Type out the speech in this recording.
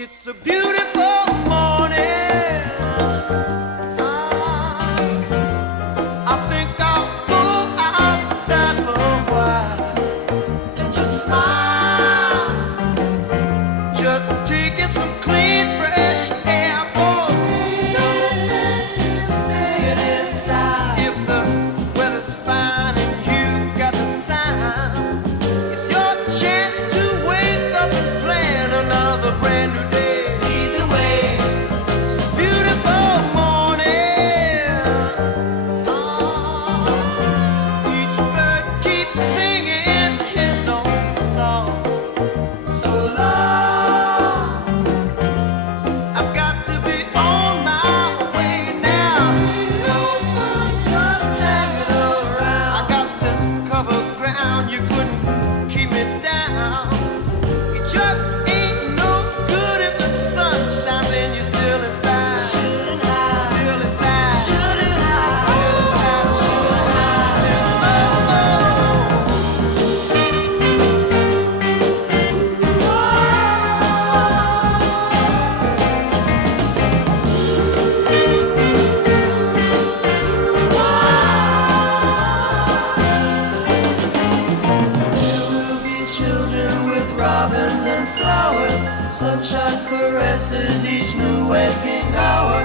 It's a beautiful morning. I think I'll go outside for a while and just smile, just taking some clean, fresh air. Oh, no sense in staying inside. If the weather's fine and you got the time, it's your chance to wake up and plan another brand new day. Either way, it's a beautiful morning. Each bird keeps singing his own song. So long, I've got to be on my way now. No fun just hanging around. I got to cover ground, you couldn't keep me down. It just ain't no good if the sun shines and you're still inside. Shooting high, still inside. Shooting high, still inside. Shooting high, still There will be children with robins and flowers. Sunshine caresses each new waking hour.